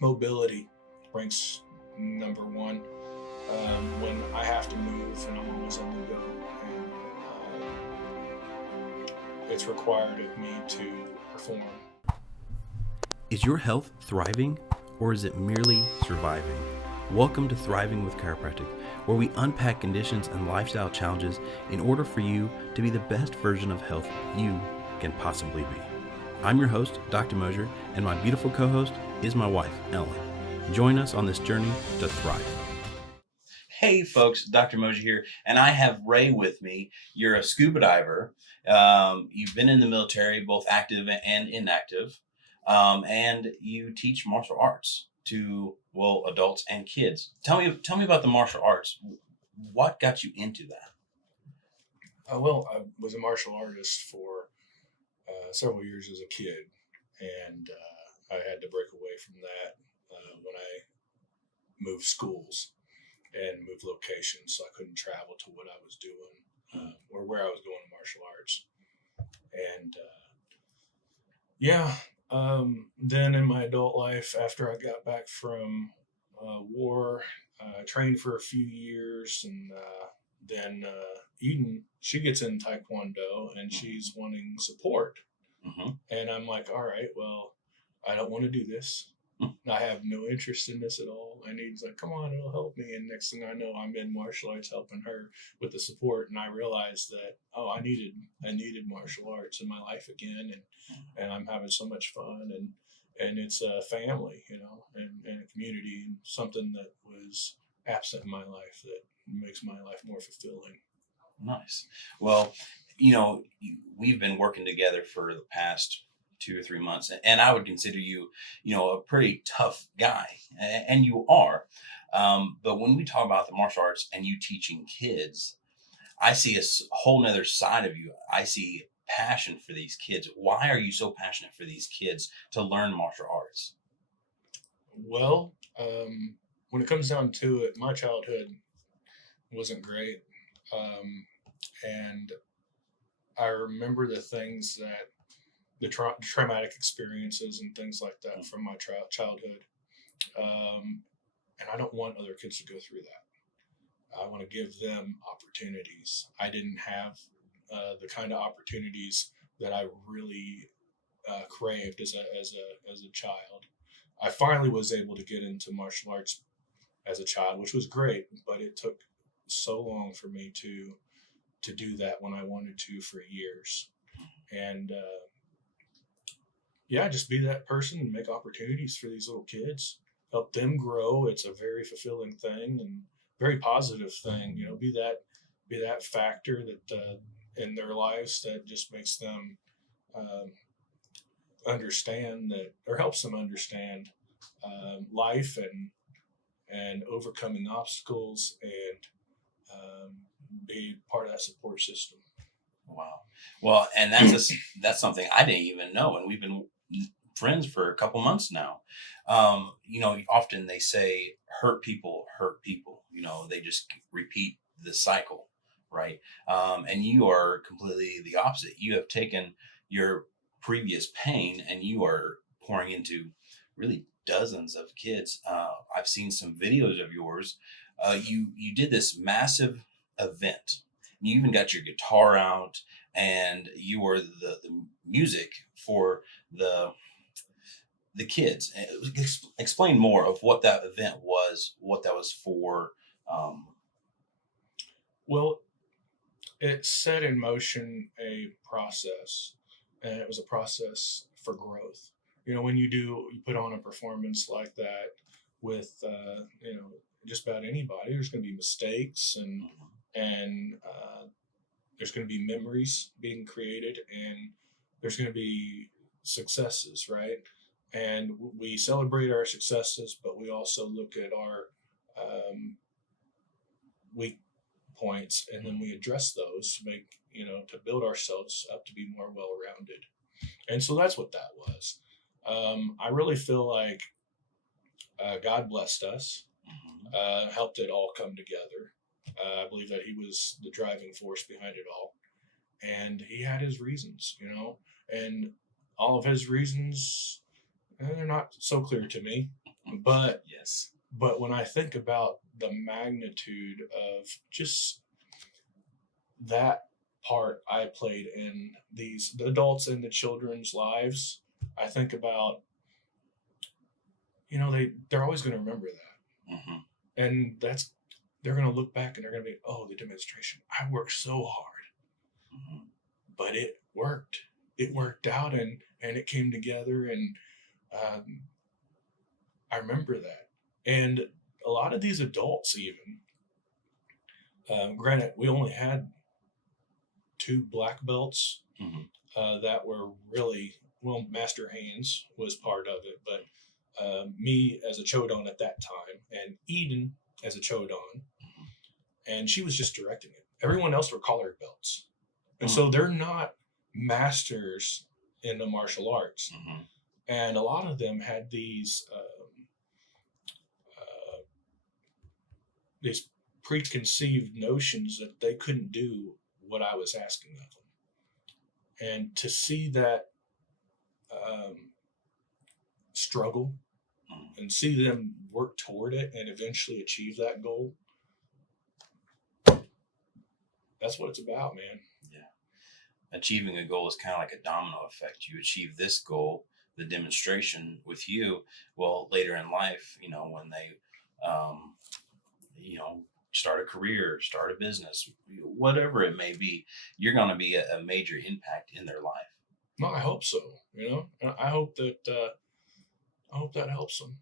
mobility ranks number one. When I have to move and I'm always on the go, and it's required of me to perform. Is your health thriving or is it merely surviving? Welcome to Thriving with Chiropractic, where we unpack conditions and lifestyle challenges in order for you to be the best version of health you can possibly be. I'm your host, Dr. Mosier, and my beautiful co-host is my wife, Ellen. Join us on this journey to thrive. Hey folks, Dr. Mosier here, and I have Ray with me. You're a scuba diver. You've been in the military, both active and inactive, and you teach martial arts to, well, adults and kids. Tell me about the martial arts. What got you into that? I was a martial artist for several years as a kid, and I had to break away from that when I moved schools and moved locations, so I couldn't travel to what I was doing or where I was going in martial arts. And then in my adult life, after I got back from war, I trained for a few years, and then Eden, she gets in Taekwondo, and she's wanting support. Mm-hmm. And I'm like, all right, well, I don't want to do this. I have no interest in this at all. And he's like, come on, it'll help me. And next thing I know, I'm in martial arts helping her with the support. And I realized that, I needed martial arts in my life again. And I'm having so much fun. And it's a family, and a community, and something that was absent in my life that makes my life more fulfilling. Nice. Well, we've been working together for the past 2 or 3 months, and I would consider you, a pretty tough guy, and you are. But when we talk about the martial arts and you teaching kids, I see a whole nother side of you. I see passion for these kids. Why are you so passionate for these kids to learn martial arts? Well, when it comes down to it, my childhood wasn't great. And I remember the things that the traumatic experiences and things like that from my childhood. And I don't want other kids to go through that. I want to give them opportunities. I didn't have the kind of opportunities that I really craved as a child. I finally was able to get into martial arts as a child, which was great, but it took so long for me to do that when I wanted to for years. And just be that person and make opportunities for these little kids, help them grow. It's a very fulfilling thing and very positive thing. Be that factor that in their lives that just makes them understand that, or helps them understand life and overcoming obstacles, and be part of that support system. Wow. Well, and that's something I didn't even know, and we've been friends for a couple months now. Often they say hurt people hurt people. They just repeat the cycle, right? And you are completely the opposite. You have taken your previous pain and you are pouring into really dozens of kids. I've seen some videos of yours. You did this massive event. You even got your guitar out, and you were the music for the kids. Explain more of what that event was, what that was for. Well, it set in motion a process, and it was a process for growth. When you put on a performance like that with, just about anybody, there's going to be mistakes, and there's going to be memories being created, and there's going to be successes, right? And we celebrate our successes, but we also look at our weak points, and then we address those to make, to build ourselves up to be more well-rounded. And so that's what that was. I really feel like God blessed us, helped it all come together. I believe that he was the driving force behind it all, and he had his reasons, and all of his reasons, they're not so clear to me. But Yes. but when I think about the magnitude of just that part I played in the adults and the children's lives, I think about, they're always going to remember that. Mm-hmm. And they're going to look back and they're going to be, oh, the demonstration. I worked so hard, Mm-hmm. but it worked. It worked out, and it came together, and I remember that. And a lot of these adults, even, granted, we only had 2 black belts Mm-hmm. that were really, well, Master Haynes was part of it, but me as a Chodon at that time, and Eden as a Chodon, Mm-hmm. and she was just directing it. Everyone else were collared belts. And Mm-hmm. so they're not masters in the martial arts. Mm-hmm. And a lot of them had these preconceived notions that they couldn't do what I was asking of them. And to see that struggle and see them work toward it and eventually achieve that goal, that's what it's about, man. Yeah. Achieving a goal is kind of like a domino effect. You achieve this goal, the demonstration with you. Well, later in life, when they, start a career, start a business, whatever it may be, you're going to be a major impact in their life. No, I hope so. I hope that helps them.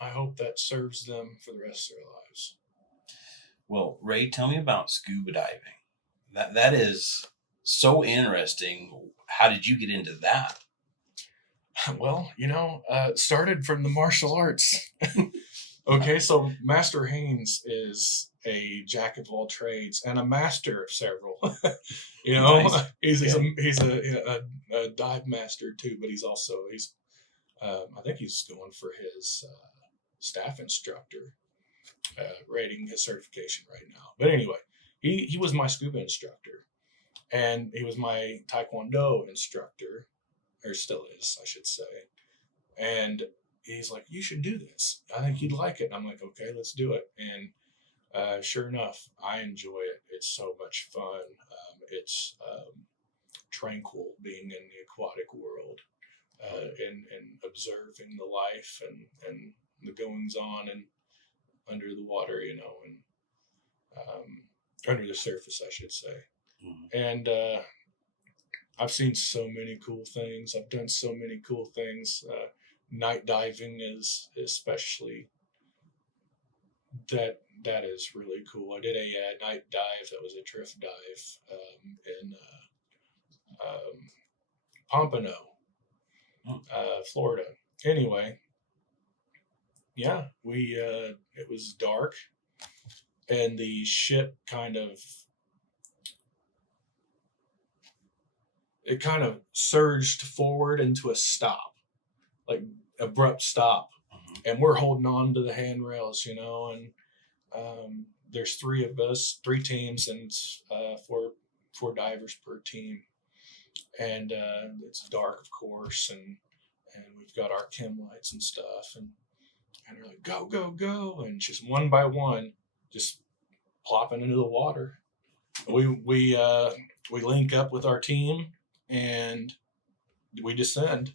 I hope that serves them for the rest of their lives. Well, Ray, tell me about scuba diving. That is so interesting. How did you get into that? Well, started from the martial arts. Okay, so Master Haynes is a jack of all trades and a master of several. Nice. He's a dive master too, but I think he's going for his staff instructor rating, his certification right now. But anyway, he was my scuba instructor, and he was my Taekwondo instructor, or still is, I should say. And he's like, you should do this. I think you'd like it. And I'm like, okay, let's do it. And sure enough, I enjoy it. It's so much fun. It's tranquil being in the aquatic world and observing the life and the goings on and under the water, and under the surface, I should say. Mm-hmm. And I've seen so many cool things. I've done so many cool things. Night diving is especially that is really cool. I did a night dive that was a drift dive in Pompano, Florida. Anyway, yeah, it was dark, and the ship kind of surged forward into a stop, like abrupt stop. Mm-hmm. And we're holding on to the handrails, and there's 3 of us, 3 teams, and 4 divers per team. And it's dark, of course, and we've got our chem lights and stuff, and they're like, go, go, go, and just one by one, just plopping into the water. We link up with our team, and we descend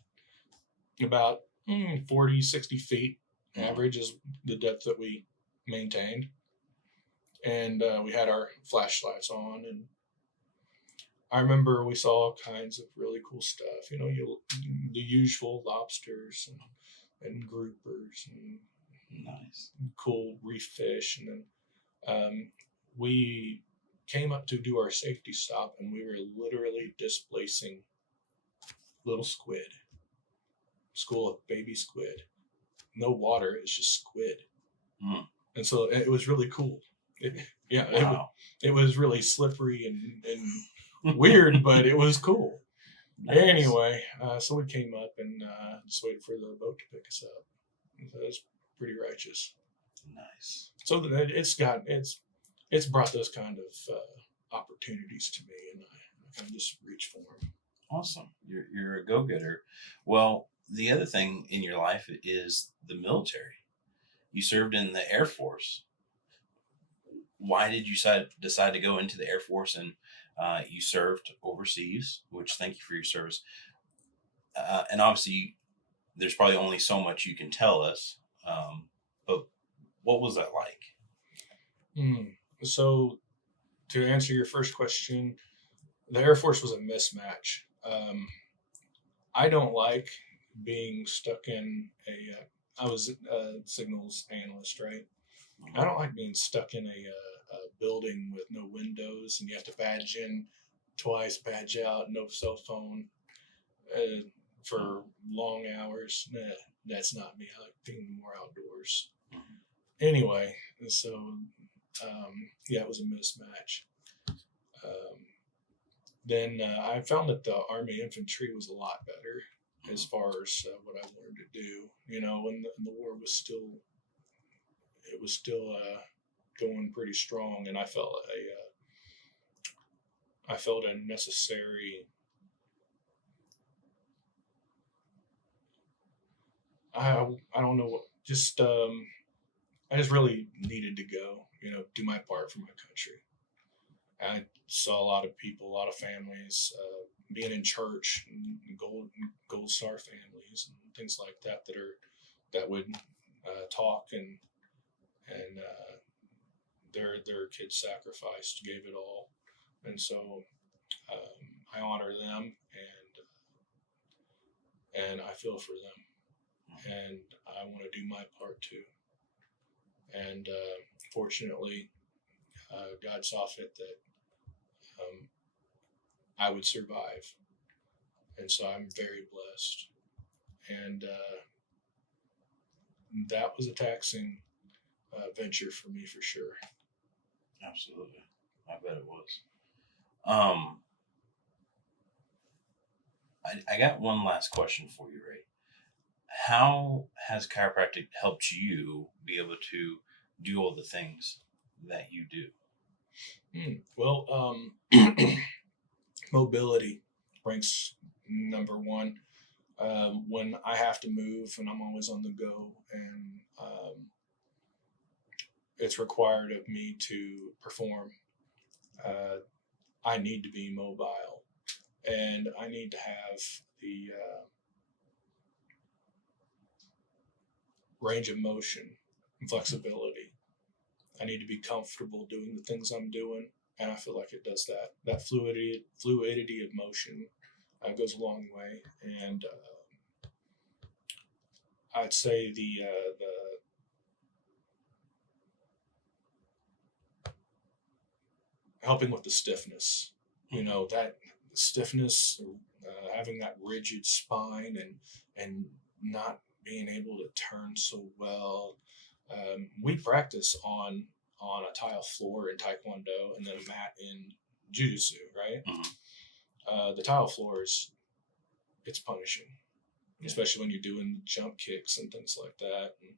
about 40, 60 feet. Average is the depth that we maintained. And we had our flashlights on, and I remember we saw all kinds of really cool stuff. The usual lobsters and groupers and nice, cool reef fish. And then we came up to do our safety stop, and we were literally displacing little squid. School of baby squid. No water, it's just squid. Mm. And so it was really cool. Wow. It was really slippery and weird, but it was cool. Nice. Anyway, so we came up and just waited for the boat to pick us up. So it's pretty righteous. Nice. So it's brought those kind of opportunities to me, and I kind of just reach for them. Awesome. You're a go-getter. Well, the other thing in your life is the military. You served in the Air Force. Why did you decide to go into the Air Force? And you served overseas, which thank you for your service. And obviously, there's probably only so much you can tell us. But what was that like? So, to answer your first question, the Air Force was a mismatch. I don't like being stuck in I was a signals analyst, right? I don't like being stuck in a building with no windows and you have to badge in twice, badge out, no cell phone for long hours. Nah, that's not me. I like being more outdoors. Anyway, so yeah, it was a mismatch. Then I found that the Army infantry was a lot better as far as what I wanted to do. You know, when the war was still, it was still going pretty strong, and I felt a necessary. I don't know what, just I just really needed to go. You know, do my part for my country. I saw a lot of people, a lot of families, being in church, and gold star families, and things like that that would talk and their kids sacrificed, gave it all, and so I honor them and I feel for them, and I want to do my part too. And fortunately, God saw fit that I would survive. And so I'm very blessed. And that was a taxing venture for me for sure. Absolutely. I bet it was. I got one last question for you, Ray. How has chiropractic helped you be able to do all the things that you do? Well, mobility ranks number one. When I have to move and I'm always on the go, and it's required of me to perform, I need to be mobile, and I need to have the range of motion and flexibility. I need to be comfortable doing the things I'm doing, and I feel like it does that. That fluidity of motion goes a long way, and I'd say the helping with the stiffness. You know, that stiffness, having that rigid spine, and not being able to turn so well. We practice on a tile floor in Taekwondo and then a mat in Jiu-Jitsu, right? The tile floor it's punishing, especially when you're doing jump kicks and things like that. And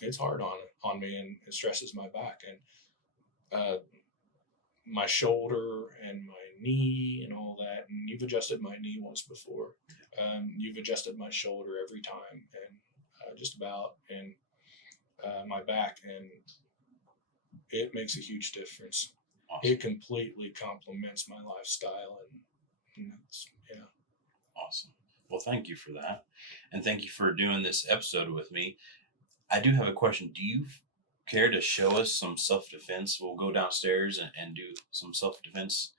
it's hard on me, and it stresses my back and my shoulder and my knee and all that. And you've adjusted my knee once before. You've adjusted my shoulder every time, and just about, and my back, and it makes a huge difference. Awesome. It completely complements my lifestyle, and yeah. Awesome. Well, thank you for that, and thank you for doing this episode with me. I do have a question. Do you care to show us some self-defense? We'll go downstairs and do some self-defense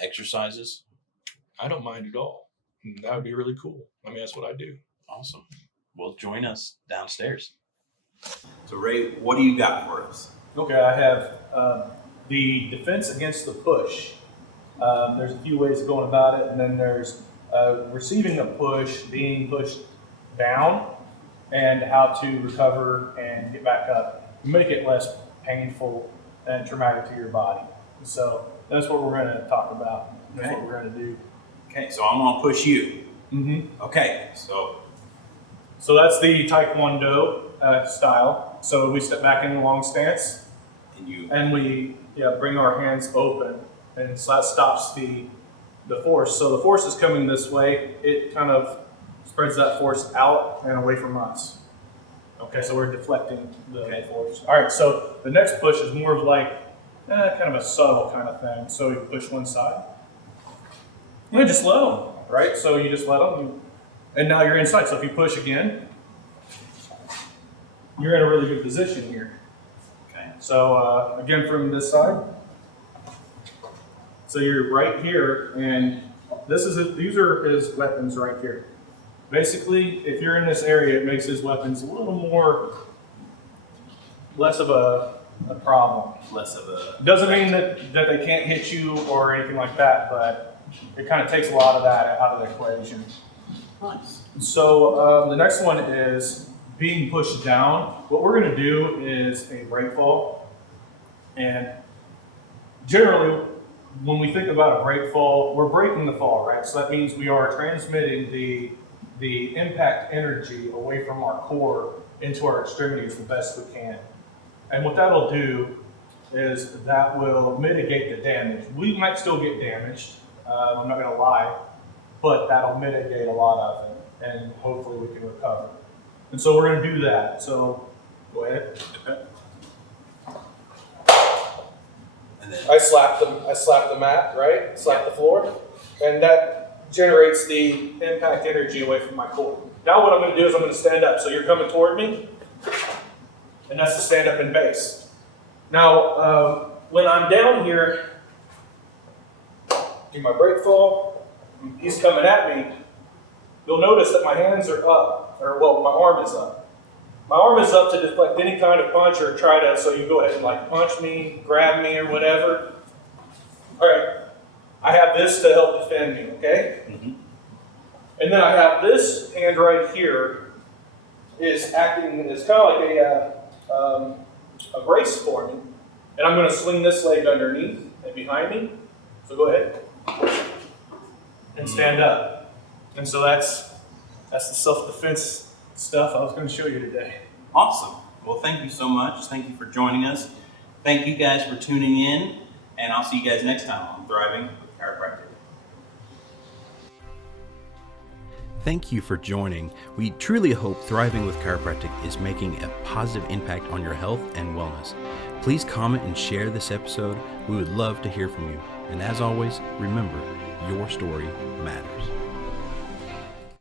exercises. I don't mind at all. That would be really cool. I mean, that's what I do. Awesome. Well, join us downstairs. So, Ray, what do you got for us? Okay, I have the defense against the push. There's a few ways of going about it, and then there's receiving a push, being pushed down, and how to recover and get back up, make it less painful and traumatic to your body. So that's what we're going to talk about. That's what we're going to do. Okay, so I'm going to push you. Mm-hmm. Okay, so that's the Taekwondo style. So we step back in a long stance, and we bring our hands open, and so that stops the the force. So the force is coming this way. It kind of spreads that force out and away from us. Okay, so we're deflecting the force. All right, so the next push is more of like kind of a subtle kind of thing. So you push one side, and then just let them, right? So you just let them, and now you're inside. So if you push again, you're in a really good position here. Okay. So again, from this side, so you're right here, and these are his weapons right here. Basically, if you're in this area, it makes his weapons a little more, less of a problem. Less of a. Doesn't mean that they can't hit you or anything like that, but it kind of takes a lot of that out of the equation. Nice. So the next one is being pushed down. What we're going to do is a break fall. And generally, when we think about a break fall, we're breaking the fall, right? So that means we are transmitting the impact energy away from our core into our extremities the best we can. And what that'll do is that will mitigate the damage. We might still get damaged, I'm not gonna lie, but that'll mitigate a lot of it, and hopefully we can recover. And so we're gonna do that. So go ahead. And then I slap the mat, right? Slap the floor, and that generates the impact energy away from my core. Now what I'm going to do is I'm going to stand up. So you're coming toward me, and that's the stand up and base. Now when I'm down here, do my break fall. He's coming at me. You'll notice that my hands are up, or well, my arm is up. My arm is up to deflect any kind of punch or try to. So you go ahead and like punch me, grab me, or whatever. All right. I have this to help defend me, okay? Mm-hmm. And then I have this hand right here is acting as kind of like a brace for me. And I'm going to swing this leg underneath and behind me. So go ahead and stand up. And so that's the self-defense stuff I was going to show you today. Awesome. Well, thank you so much. Thank you for joining us. Thank you guys for tuning in, and I'll see you guys next time on Thriving with Chiropractic. Thank you for joining. We truly hope Thriving with Chiropractic is making a positive impact on your health and wellness. Please comment and share this episode. We would love to hear from you. And as always, remember, your story matters.